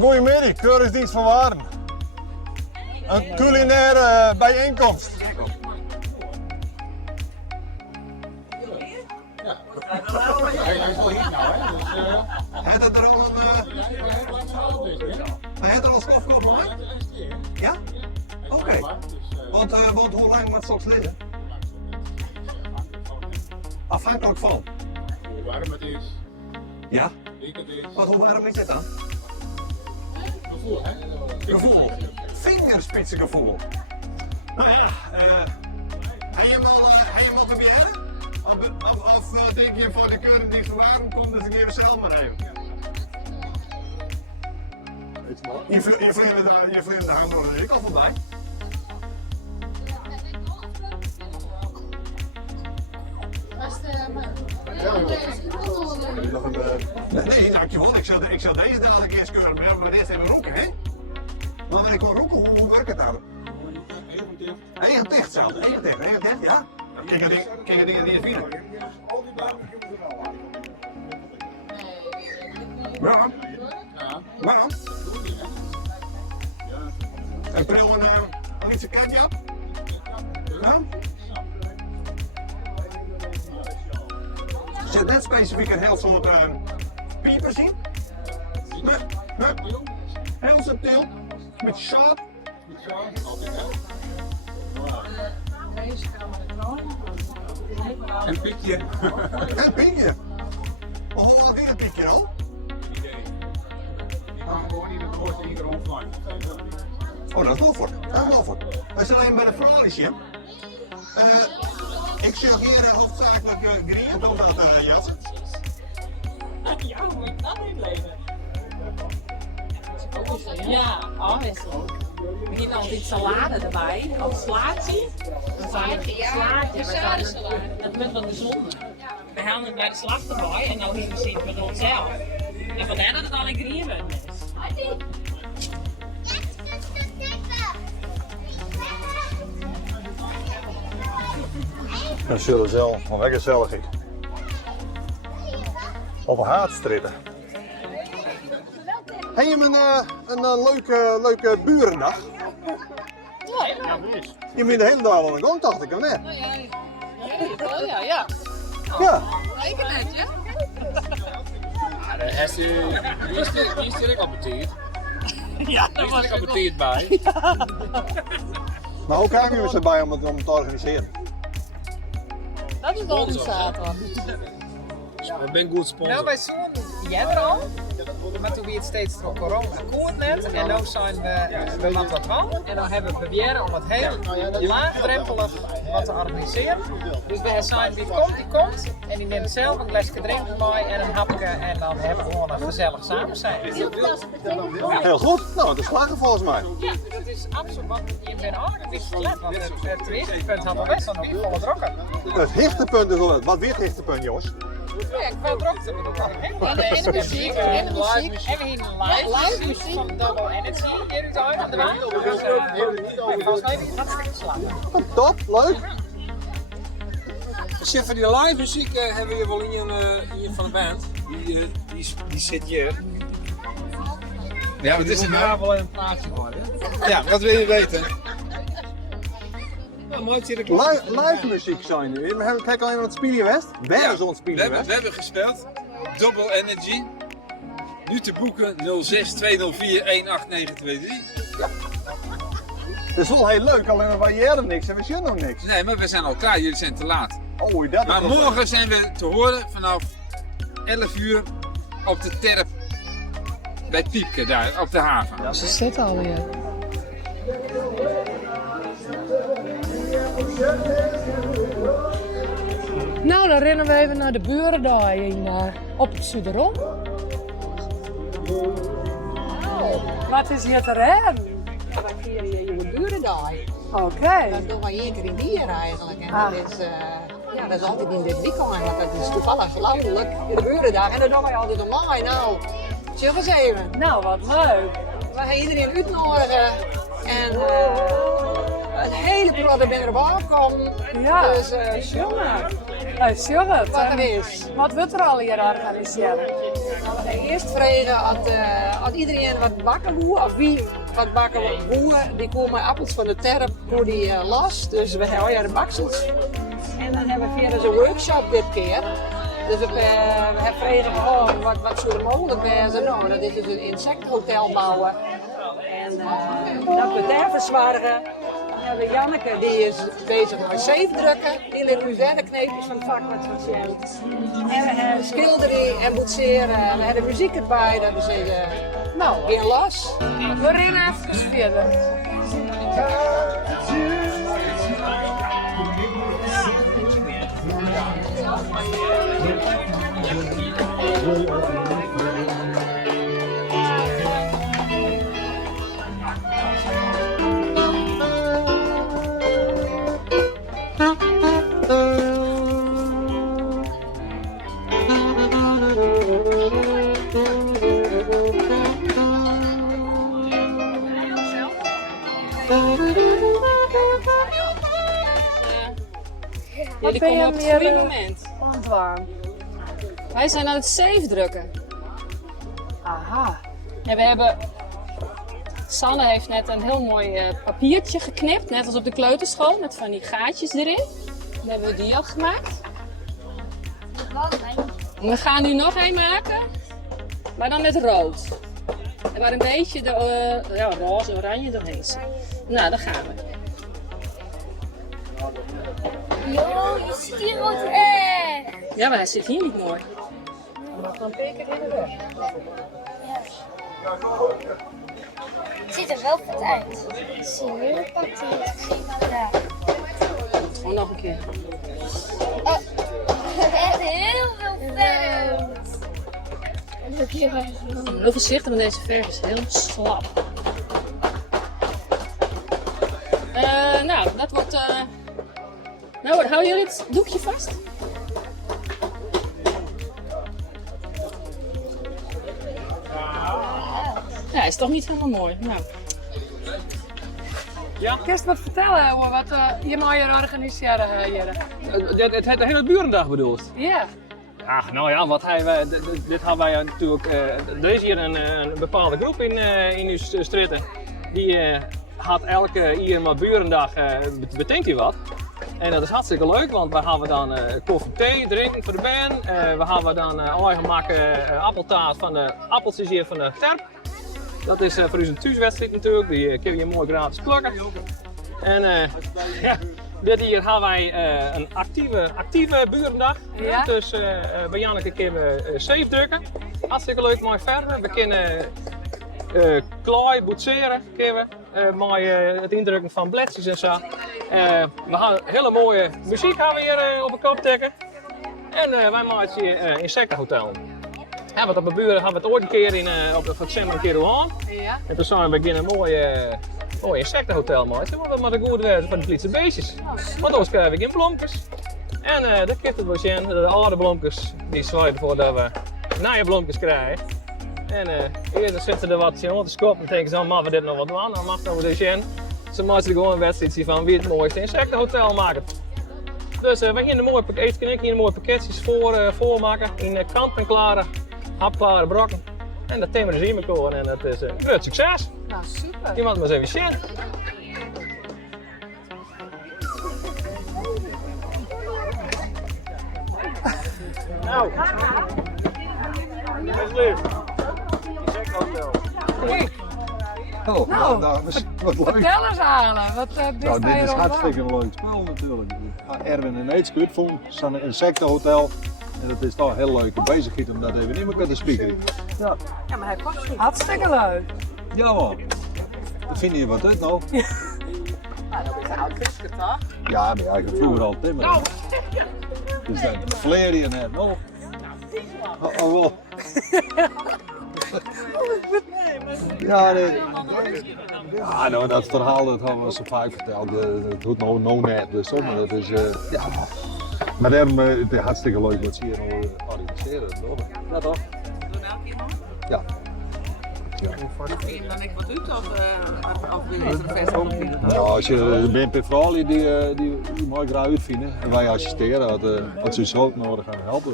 Goedemiddag, Keuringsdienst van Waren. Een culinaire bijeenkomst. Hij had er al een stofkop gemaakt? Ja? Oké. Want hoe lang moet het straks liggen? Afhankelijk van. Hoe warm het is. Ja? Het is. Wat, hoe warm is het dan? Gevoel, hè? Gevoel. Vingerspitsengevoel. Nou ja, hij hem al proberen? Of denk je van de Keuringsdienst van Waren komt dus een keer zelf maar even? Je vliegt de hang ik al voorbij. Nee, dankjewel. Ik zou deze dadelijk eens kunnen melden, maar dit hebben we roken, hè? Maar wanneer ik wil roken, hoe werkt het dan? Even dicht zelf, even dicht, ja? Kijk er dingen niet vinden. Waarom? Waarom? En pril een iets katje op? Ja? Zit net specifiek een heel zonder piepers in? Nee, heel subtiel, met sharp. Een pikje. Een piekje? Hoe lang is een piekje al? Gewoon in de voorste ieder offline. Oh, dat is Loffert. We zijn alleen bij de Fralisje. Ik suggereer hoofdzakelijk green en tomaat jassen. Ja, hoe moet ik dat inleven? Ja, afwisseling. We gieten altijd salade erbij, als slaatje. Een slaatje, dat moet van de zon. We halen het bij de slacht erbij en dan zien we het voor onszelf. En vandaar dat het al in grieven is. Dan zullen zelf van weg gezellig ik. Op een haatstritten. Heb je een leuke burendag? Je bent de hele dag al een gang, dacht ik, of net? Ja. Ja. Lekker net, ja? Die is er op betiert. Ja, dat was Ik heb betiert bij. Maar hoe krijgen jullie erbij om het te organiseren? Dat is wel een zaterdag. Ik ben goed sponsor. Nou, wij zoeken jij er al, maar toen weer het steeds door corona koert net en nu zijn we wat van en dan hebben we proberen om het heel laagdrempelig wat te organiseren. Dus wij zijn die komt en die neemt zelf een glasje drinken bij en een hapje en dan hebben we gewoon een gezellig samen zijn. Heel goed, nou het is slagen volgens mij. Ja, dat is absoluut, want je bent eigenlijk een beetje flat, want het richtpunt hadden we best wel een volle drokken. Het hichtepunt is wel, wat weer het hichtepunt jongens? Ja, ik wil drokte bedoel ik. En de muziek, en de muziek. En we hier een live muziek van Double Energy hier uit aan de waan. Dus volgens mij is het hartstikke slapen. Top, leuk. Chef van die live muziek hebben we hier wel in van de band. Die zit hier. Ja, wat is het nou? Wel een plaatje geworden. Ja, wat wil je weten? Nou, mooi Live muziek zijn nu. Kijk al even wat spelen West. Waar is ons spelen West? We hebben gespeeld. Double Energy. Nu te boeken 06 204 18923. Dat is wel heel leuk, alleen maar wij jaren niks en we zien nog niks. Nee, maar we zijn al klaar. Jullie zijn te laat. Oh, dat Maar morgen zijn we te horen vanaf 11 uur op de terp bij Piepke daar op de haven. Ja, ze zitten alweer. Nou, dan rennen we even naar de burendag op het Zuiderom. Wat is hier te redden? Ja, wij vieren hier je burendag. Oké. Dat doen we één keer in die jaar eigenlijk. En dat is altijd in dit weekend, want dat is toevallig landelijk in de burendag. En dat doen wij altijd normaal. Nou, zeg eens even. Nou, wat leuk. we gaan iedereen uitnodigen. En het hele product binnen de bal komen. Ja, Dus jongen. Jongen, wat er is. wat wordt er al hier organiseren? We gaan eerst vragen als iedereen wat bakken wil, of wie wat bakken wil. Die komen appels van de terp voor die las. Dus we hebben ja de baksels. En dan hebben we via zo'n workshop dit keer. Dus we hebben vragen wat zou er mogelijk zijn. Nou, dat is dus een insectenhotel bouwen. En dat we daar verzwaren. Dan hebben we Janneke, die is bezig met zeefdrukken. Die leert nu verder kneepjes van het vak wat ze doen. En we hebben schilderen en boetseren. En we hebben muziek erbij. Dat is Nou, weer los. we rennen even verder. Jullie komen op het goede moment. Ontwaan. Wij zijn aan het zeefdrukken. Aha. En we hebben... Sanne heeft net een heel mooi papiertje geknipt, net als op de kleuterschool, met van die gaatjes erin. Dan hebben we die al gemaakt. En we gaan nu nog een maken, maar dan met rood. En waar een beetje de roze, oranje doorheen zit. Nou, daar gaan we. Yo, je ziet hier wat echt. Ja, maar hij zit hier niet mooi. Het ziet er wel vet uit. Zie je, pakt hij het gegeven daar. Oh, nog een keer. Oh, echt heel veel vet. Heel voorzichtig met deze verf, is heel slap. Nou, dat wordt... Nou, houden jullie het doekje vast? Ja, is toch niet helemaal mooi. Nou. Kun je wat vertellen over wat je nou hier organiseren hier? Het hele burendag bedoeld? Ja. Ach, nou ja, dit hebben wij natuurlijk. Er is hier een bepaalde groep in uw stritten. Die had elke hier maar burendag bedenkt hij wat. En dat is hartstikke leuk, want we gaan dan koffie, thee drinken voor de band. We gaan dan eigen maken appeltaart van de appeltjes hier van de terp. Dat is voor u een thuiswedstrijd natuurlijk, die kun je mooi gratis plukken. En ja, dit hier hebben wij een actieve burendag. Ja. Dus bij Janneke kunnen we zeefdrukken. Hartstikke leuk, mooi verven. We kunnen klei, boetseren, met het indrukken van bledjes en zo. We gaan hele mooie muziek gaan we hier op een kop trekken. En wij maken hier insectenhotel. Ja, want op de buren hebben we het ooit een keer op het zwemmen een keer aan. Ja. En toen zijn we beginnen een mooi insectenhotel maken. Maar de goede werken van de politie beestjes. Want anders krijgen we geen bloempjes. En dat kent het wel zien. De oude bloempjes die zorgen ervoor dat we nieuwe bloempjes krijgen. En eerder zitten er wat in te skop en denken ze, dan mag we dit nog wat doen. Dan mag we dus zien. Ze maken er gewoon een wedstrijd van wie het mooiste insectenhotel maakt. Dus we gaan een mooie pakketjes voormaken in kant-en-klare, hapklare brokken. En dat thema zien we komen en dat is een groot succes. Nou, super. Je moet maar eens even zien. Nou, dat is leuk. Insectenhotel. Oh, nou, dat is wat leuk. Vertel eens halen. Wat Nou, dit is hartstikke een leuk spel natuurlijk. Erwin en Eetske uitvonden, ze zijn een insectenhotel. En het is toch heel leuk bezigheid om dat even in elkaar te spiegelen. Ja, Ja, maar hij past niet. Hartstikke leuk. ja man. Vind je wat uit nou? Nou, dat is een oud visje, toch? Ja, maar ja, ik heb vroeger al timmer. Dus dan vleer je net nog. Oh, wel. Ja, nee. Ja, nou, dat verhaal dat hebben we zo vaak verteld. Het doet nou net. Dus maar dat is, ja. Maar daarom het is hartstikke leuk wat ze hier nou organiseren. Ja, toch? Ja. Dan ik wat uit of wil je er vast ook vinden? Ja, als je bent per vrouw die mooi graag uitvinden en wij assisteren wat ze zo nodig gaan helpen.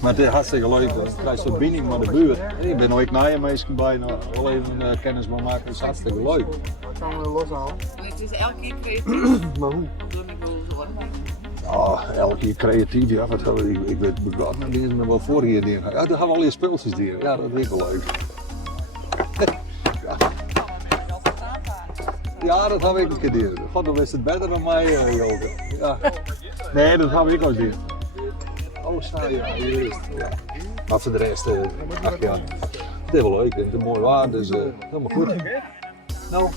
Maar het is hartstikke leuk, dan krijg je zo'n binding met de buurt. Ik ben nooit naar je meestal bij, wel even kennis mee maken, dat is hartstikke leuk. Het is elke keer creatief. Maar hoe? Of doe ik wel zorgen? Ja, elke keer creatief, ja, wat hebben we, ik weet begonnen met dingen wel voor hier dingen. Ja, dan gaan we al eens speeltjes dieren, ja, dat vind ik wel leuk. Ja. Ja, dat heb ik een keer dieren. God, dan is het beter dan mij, Joke. Ja. Nee, dat heb ik ook dieren. Oh, saai, ja, hier is het. Ja. Maar voor de rest, ach ja, het is wel leuk en het is mooi waar, dus helemaal goed. Nou.